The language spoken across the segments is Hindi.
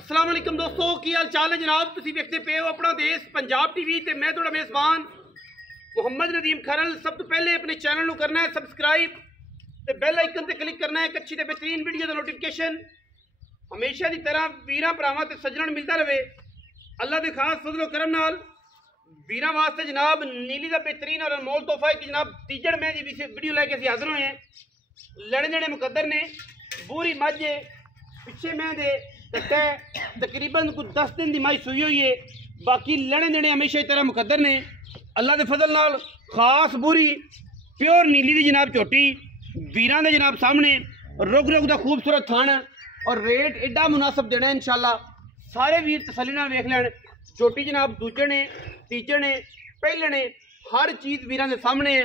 अस्सलाम वालेकुम दोस्तों, की हाल चाल है जनाब। तुसीं वेखदे पे हो अपना देश पंजाब टीवी ते मैं तुहाडा मेज़बान मुहम्मद नदीम खरल। सब तो पहले अपने चैनल को करना है सबसक्राइब ते बेल आइकन ते क्लिक करना है। एक अच्छी ते बेहतरीन वीडियो का नोटिफिकेशन हमेशा की तरह वीरां भरावां ते सज्जणां मिलता रहे। अल्लाह के खास फजलो करम नाल वीरां वास्ते जनाब नीली का बेहतरीन और अनमोल तोहफा है कि जनाब तीजड़ में जी वीडियो लैके असीं हाजिर होए हैं। लैने देने मुकद्दर ने बूरी मझ पिछे मैं दे कट्टा तकरीबन कुछ 10 दिन की माई सूई हुई है। बाकी लैने देने हमेशा तरह मुकद्दर ने अल्लाह के फजल नाल खास बूरी प्योर नीली की जनाब झोटी वीरां दे जनाब सामने रुग रुग का खूबसूरत थान और रेट एडा मुनासिब देना इंशाल्लाह। सारे वीर तसल्ली नाल वेख लैन। झोटी जनाब दूजे ने तीजे ने पहले ने हर चीज़ वीरां दे सामने है,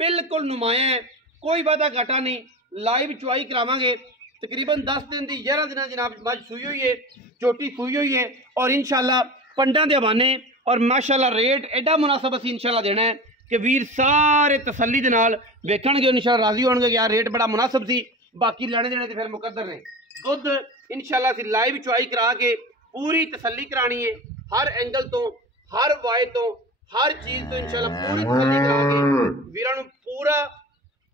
बिल्कुल नुमाया है, कोई वादा घाटा नहीं। लाइव चुआई करावांगे। तकरीबन 10 दिन की 11 दिन जनाब मझ सूई हुई है, चोटी सूई हुई है और इंशाल्लाह पंडा के हवाने और माशाल्लाह रेट एडा मुनासिब असीं इंशाल्लाह देना है कि वीर सारे तसल्ली दे नाल वेखणगे, इंशाल्लाह राजी होणगे कि यार रेट बड़ा मुनासिब सी। बाकी लैने देने तो फिर मुकद्दर ने। दुध इंशाल्लाह असीं लाइव चुआई करा के पूरी तसल्ली करानी है, हर एंगल तो हर वाय तो हर चीज़ तो इंशाल्लाह पूरी तसल्ली करा के वीरां नूं पूरा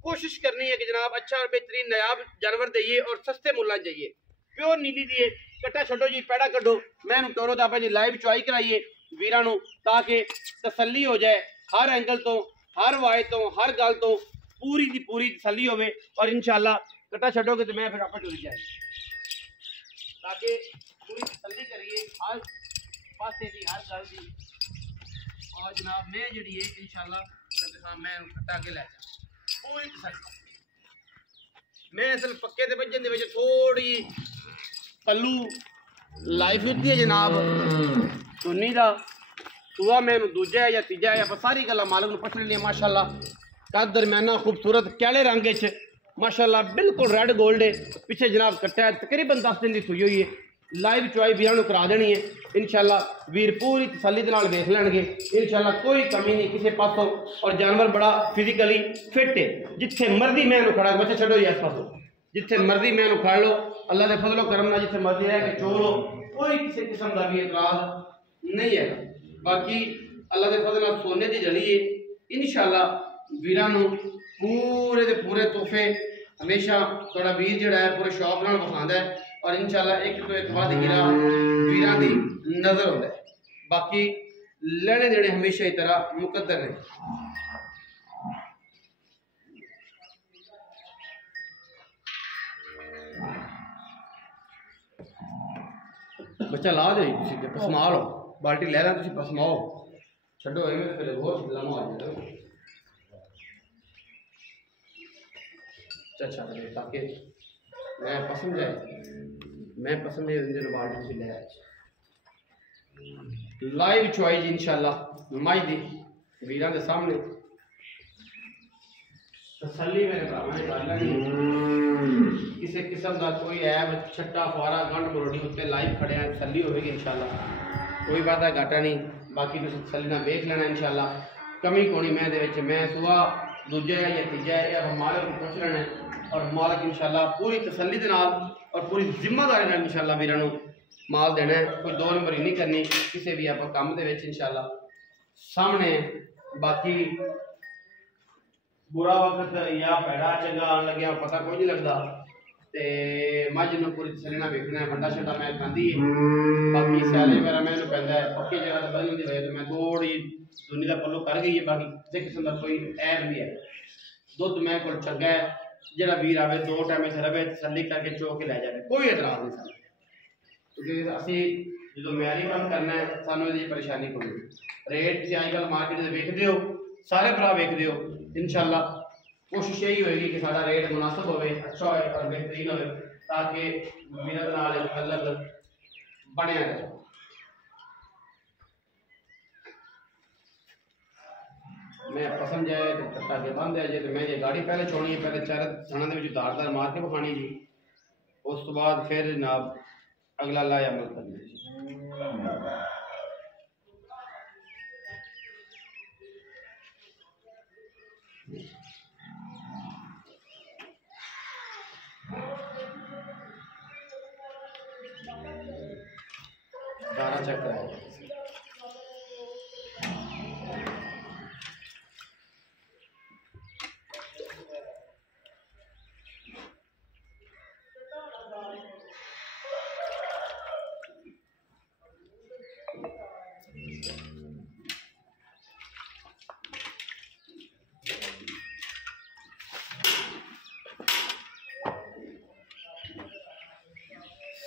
कोशिश करनी है कि जनाब अच्छा और बेहतरीन नायाब जानवर दईए और सस्ते मुल्ला जाइए। प्योर नीली दिए कट्टा छो जी पैड़ा कड्डो मैं टोरो तापा जी लाइव चुआई कराइए वीरां नूं ताकि तसल्ली हो जाए हर एंगल तो हर वाय तो हर गल तो पूरी की पूरी तसल्ली हो। और इंशाल्लाह कट्टा छड्डोगे तो मैं फिर आप टुर जाए ताकि पूरी तसल्ली करिए हर पासे की हर गल की। और जनाब मैं जी है इंशाल्लाह मैं कट्टा के लै जा पूरी तसल्ली। मैं असल पक्के ते बजन दे विच थोड़ी तल्लू लाई फिरती है जनाब सुन्नी दा सूआ मैं दूजा है या तीजा है, आप सारी गल्लां मालक नूं पुछ लैनी। माशाल्लाह कद दरम्याना खूबसूरत कैले रंग च माशाल्लाह बिल्कुल रेड गोल्ड है। पिछे जनाब कट्टा है तकरीबन 10 दिन की सूई हुई है। लाइव चुआई वीरां नूं करा देनी है इंशाल्लाह। वीर पूरी तसल्ली दे नाल वेख लैणगे इंशाल्लाह, कोई कमी नहीं किसी पासों। और जानवर बड़ा फिजिकली फिट है, जिथे मर्जी मैं खड़ा बच्चे छड्डो जी इस पासों जिथे मर्जी मैं खड़ लो अल्लाह के फजलो करम नाल जिथे मर्जी रह के चो लो, कोई किसी किस्म का भी एतराज नहीं है। बाकी अल्लाह के फजल नाल सोने की जली है इंशाल्लाह। वीरां नूं पूरे के पूरे तोहफे हमेशा थोड़ा वीर जिहड़ा है पूरे शौक नाल विखांदा है और इंशाल्लाह एक तो एक बाद हीरा वीरां दी नजर होता है। बाकी लेने देने हमेशा ही तरह मुकद्दर है। बच्चा ला दे पसमा लो बाल्टी लै ला तुसीं पसमाओ छड्डो एवें फिर बहुत लम्हा हो जाएगा। अच्छा ताकि मैं पसंद जाए मैं पसंद है बाल्टी लै लाइव चुआई जी इंशाल्लाह माई दी वीरां दे सामने तसल्ली मेरे भरावां ने कर लैनी। किसी किस्म का कोई ऐब छट्टा फुआरा गंढ मरोड़ी उत्ते लाइव खड़े तसल्ली होगी इंशाल्लाह, कोई वादा घाटा नहीं। बाकी तुसीं तसल्ली नाल वेख लेना इंशाल्लाह, कमी कोनी मैं दे विच मैं सुआ दूजा है या तीजा है या मालक को पुछ लेना और मालक इंशाल्लाह पूरी तसल्ली दे नाल और पूरी जिम्मेदारी नाल इंशाल्लाह वीरां नूं माल देना है। कोई दो नंबरी नहीं करनी किसी भी आप काम दे विच इंशाल्लाह सामने। बाकी बुरा वक्त या पैड़ा चंगा आन लग्या पता कोई नहीं लगता ते मझ नूं पूरी तसल्ली नाल वेखना है। बंदा छड्डा मैं खांदी है बाकी सैले वगैरह मैनूं पैंदा है पक्की जगह ते बधने दी वजह तो मैं थोड़ी दुनी का पल्लो कर गई है। बाकी किसी किस्म का कोई ऐब नहीं है। दुध मैं कोल चंगा है, जिहड़ा वीर आवे 2 टाइम इत्थे रवे तसल्ली करके चो के लै जाए कोई एतराज नहीं सानूं, क्योंकि असीं जो म्यारी काम करना है सानूं इहदी परेशानी कोई नहीं। रेट तुसीं अजकल मार्केट वेखदे हो सारे भरा वेखदे हो इंशाल्लाह। कोशिश यही होएगी कि साडा रेट मुनासिब होवे अच्छा होए और बेहतरीन होए ताकि वीरां दे नाल अलग बनिया रहे। मैं पसंद जाए तो कट्टा के बंद है जे तो मैं ये गाड़ी पहले छोड़नी है, पहले चार थाना के धारदार मार के विखानी जी, उस तो बाद फिर जनाब अगला ला अमल करना जी। दाना चेक कराया।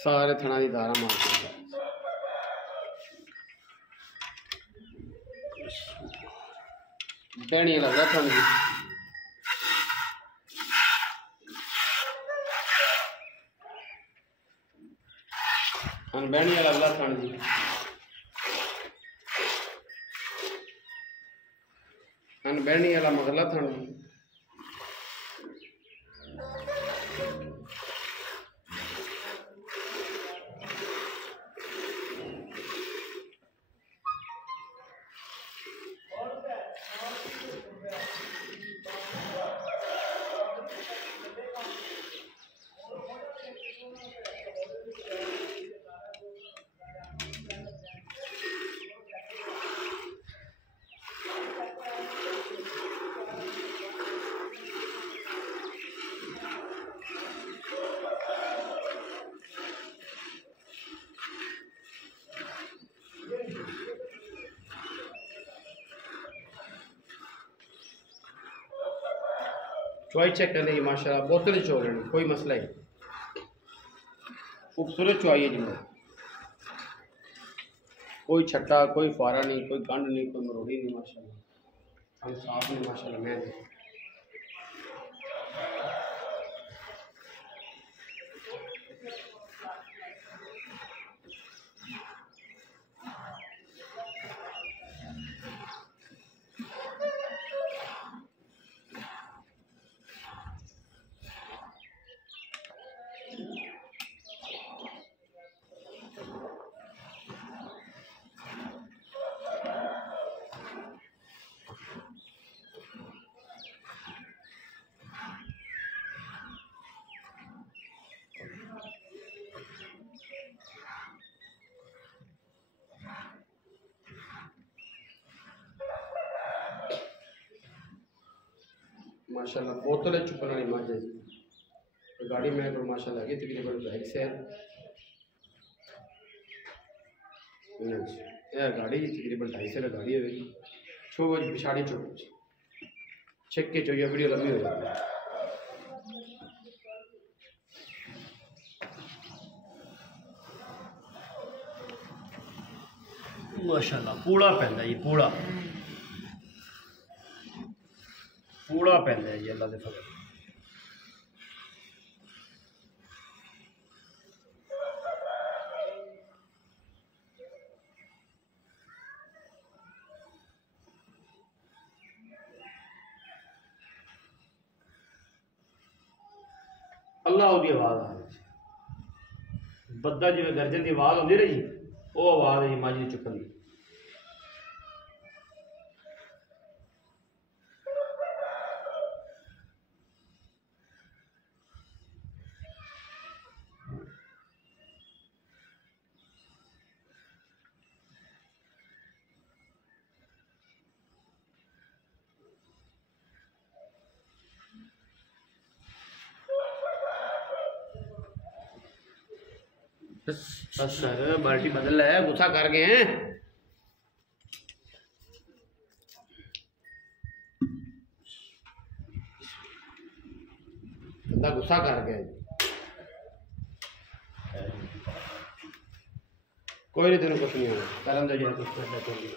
सारे थना की धारा मार बहनी लगता थन जी। हाँ बहनी लगता थन जी। हाँ बहनी वाला मगला थन जी। चॉइस चेक करने की माशाल्लाह बोतल चो लेनी कोई मसला ही। खूबसूरत चॉइस है जी, कोई छट्टा कोई फारा नहीं, कोई गंढ नहीं, कोई मरोड़ी नहीं, माशाल्लाह हम साफ नहीं माशाल्लाह। मैं माशाल्लाह बोतल चुपन वाली मज है जी। गाड़ी मेरे को माशाल्लाह की तकरीबन 2.5 से यह गाड़ी तकरीबन 2.5 से गाड़ी होगी। छो बज पिछाड़ी चुप चेक के चाहिए वीडियो लंबी हो जाती है। माशाल्लाह पूड़ा पैंदा जी, पूड़ा पूड़ा पैंदा जी अल्लाह दे फजल। अल्लाह की आवाज़ आ रही बद्दा जिवें गर्जन की आवाज़ आती रही वो आवाज़ है मज चुकन की। बस सर बाल्टी बदल है, गुस्सा कर गए हैं। बंदा गुस्सा कर गया। कोई नहीं तेन कुछ नहीं होगा, करन दो जो कुछ करना चाहिए।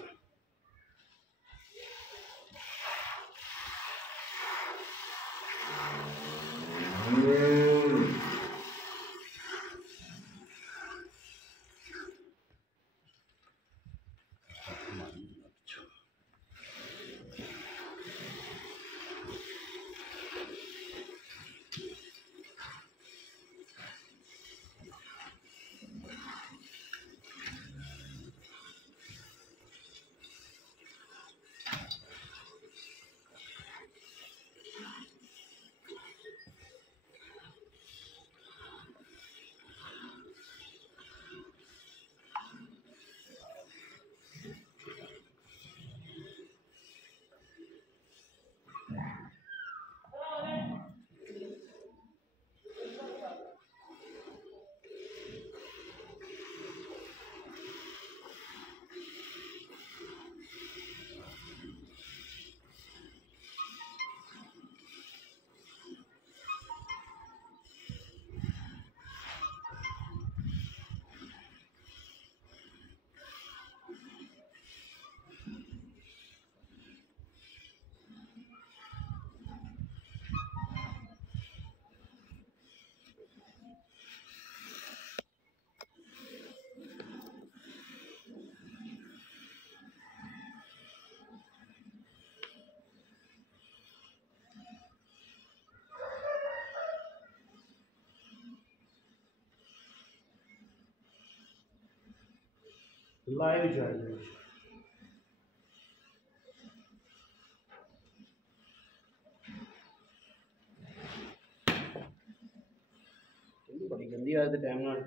लाइव चाहिए बड़ी गंदी आज के टाइम नाल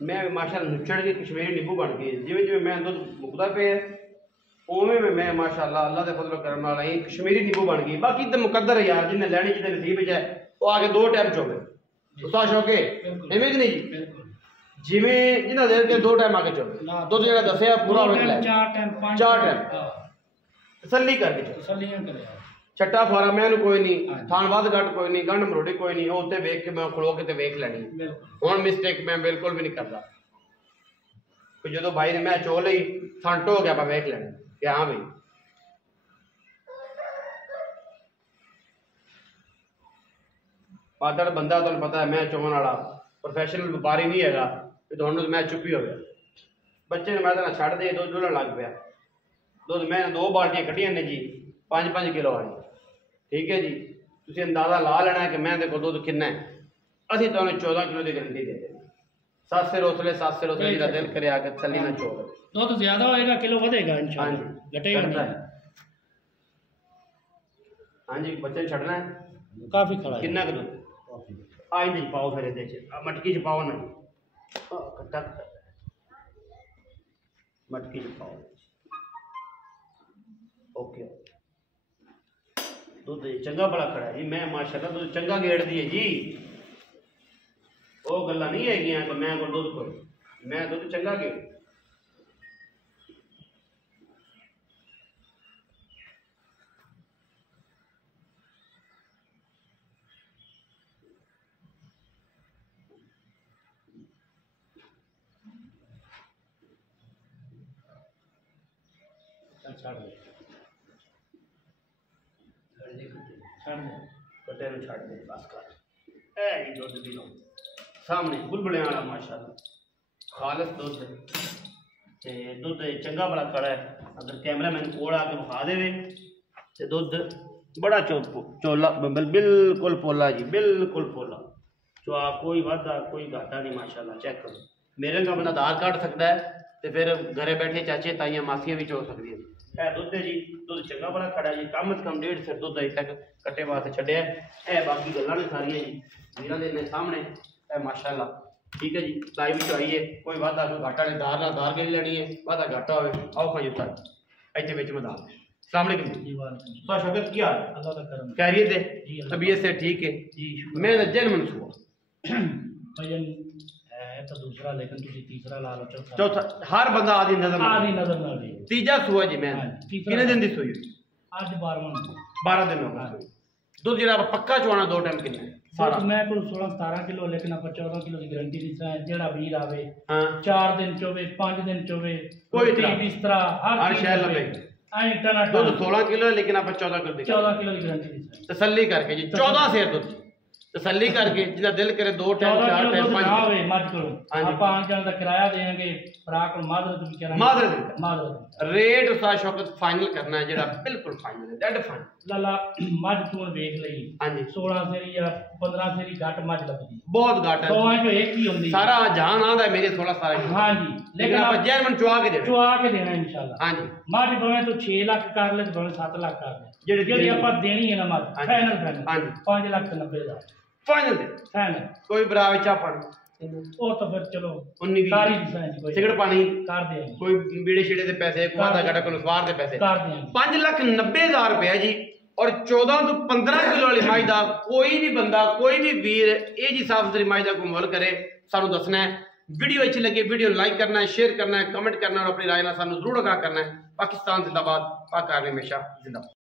मैं माशाल्लाह नुचड़ के कश्मीरी नींबू बन गए जिवें जिवें मैं दुध मुकदा पे उवें में मैं माशाल्लाह अल्लाह दे फजल करम नाल ही कश्मीरी नींबू बन गई। बाकी तो मुकद्दर है यार, जिन्हें लैनी जिन्हें नसीब है वो आके 2 टाइम चोवे उस्ताद शौके एवें कि नहीं जी, जिवें जिन्हें देर के 2 टाइम आके चोवे दुध जेड़ा दसया पूरा हो गया 4 टाइम तसल्ली करके छट्टा फारा मैं कोई नहीं थान वध घट कोई नहीं गंढ मरोड़ी कोई नहीं वो उत्ते वेख के मैं खलो के वेख लैनी हुण मिस्टेक मैं बिल्कुल भी नहीं करता कि जो भाई ने मैं चो ली थंट हो गया मैं वेख लैनी कि हाँ भाई पादड़ बंदा तुहानूं पता है मैं चोन वाला प्रोफैशनल व्यापारी नहीं हैगा कि तुहानूं मैं चुप ही हो गया बच्चे ने मैं तो छड़ दे दुध डुलन लग पिया दुध मैं 2 बाल्टियां कड्ढियां ने जी 5-5 किलो वाली ठीक है जी तुसीं अंदाजा ला लेना है कि मैं देखो दुध कितना है असीं तुहानूं 14 किलो की गारंटी दे देंगे 7 सिर उसले जिहदा दिल करे आके थल्ली ना चो दुध ज्यादा होएगा किलो बढ़ेगा इंशाल्लाह घटेगा नहीं। हाँ जी बच्चे छड़ना है काफी खड़ा कितना का दूध आई नहीं पाओ फिर ये मटकी च पाओ ना कट्टा मटकी च पाओ ओके दूध चंगा बड़ा खड़ा है जी मैं माशाल्लाह दूध चंगा गेड़ दी है जी वो गल्लां नहीं हैगियां कि मैं को दूध कोई मैं दूध चंगा गेड़ कट्टे में छड़ दे बस कर ए ही दुध पी लो सामने बुलबुले वाला माशाल्लाह खालिस दुध ते दुध चंगा बड़ा खड़ा है अगर कैमरा मैन कोल आके विखा देवे ते दुध बड़ा चोला बिल्कुल पोला जी बिल्कुल पोला चुआ कोई वादा कोई घाटा नहीं माशाल्लाह चेक करो मेरे का बंदा आधार कार्ड सकता है तो फिर घरे बैठे चाचे ताइयां मासियां भी चो सकती है दुध है जी दुध चंगा बड़ा खड़ा जी कम से कम 1.5 सिर दुध अजे तक कट्टे वास्ते छड्डिया है बाकी गल्लां ने सारियां जी वीरां दे सामने है माशाल्लाह ठीक है जी लाइव च आइए कोई वादा कोई घाटा नहीं दार नाल दार के लेनी है वादा घाटा होवे आओ खाइए सर इत्थे विच मैदान अस्सलाम वालेकुम तो शौकत की हाल अल्लाह का करम खैरियत है तबीयत से ठीक है जी मैं जन मनसूबा भजन है तो दूसरा लेकिन तुसी तीसरा ला लो चौथा हर बंदा आदि नजर ना ले तीजा सुआ जी मैं कितने दिन दी सुई आज 12 दिन हो गए दूध जरा पक्का चवाना 2 टाइम कितना सारा मैं को 16-17 किलो लेकिन आप 14 किलो की गारंटी दिसा है जेड़ा वीर आवे हां 4 दिन चोवे 5 दिन चोवे कोई बिस्तरा हर शहर लगे आई टना दूध 16 किलो है लेकिन आप 14 किलो 14 किलो की गारंटी दिसा तसल्ली करके जी 14 सेर दूध तसल्ली करके जिदा दिल करे 2 टाइम 4 टाइम 5 आवे मत करो आप आन जान दा किराया देंगे फराक और मादरत भी करांगे मादरत रेट उस्ताद शौकत फाइनल करना है जेड़ा बिल्कुल फाइनल है डेड फाइनल लाला मज तून देख लई हां जी 16 सेरी या 15 सेरी घट मज लगदी बहुत घट है 100 जो एक ही होंदी सारा जहान आंदा मेरे 16 सारा हां जी लेकिन आप जैन चुआ के देना इंशाल्लाह हां जी मज भावे तो 6 लाख कर ले तो भावे 7 लाख कर ले जेडी आपा देनी है ना मज फाइनल हां जी 5 लाख 90 हज़ार फाइनल दे फाइनल कोई बरा विचा पानी ओ तो फिर चलो 19 कारी दिसा जी कोई सिगड़ पानी कर देंगे कोई बीड़े छेड़े दे पैसे को आधा घटा को स्वार दे पैसे कर देंगे 5,90,000 रुपया जी और 14 तो 15 किलो वाली माई दा कोई भी बंदा कोई भी वीर ये जी साफ सुथरी माई दा को मुल करे सानू दसना है वीडियो अच्छी लगे वीडियो लाइक करना है शेयर करना है कमेंट करना है और अपनी राय ना सानू जरूर आगाह करना है। पाकिस्तान जिंदाबाद पाक आर्मी हमेशा जिंदाबाद।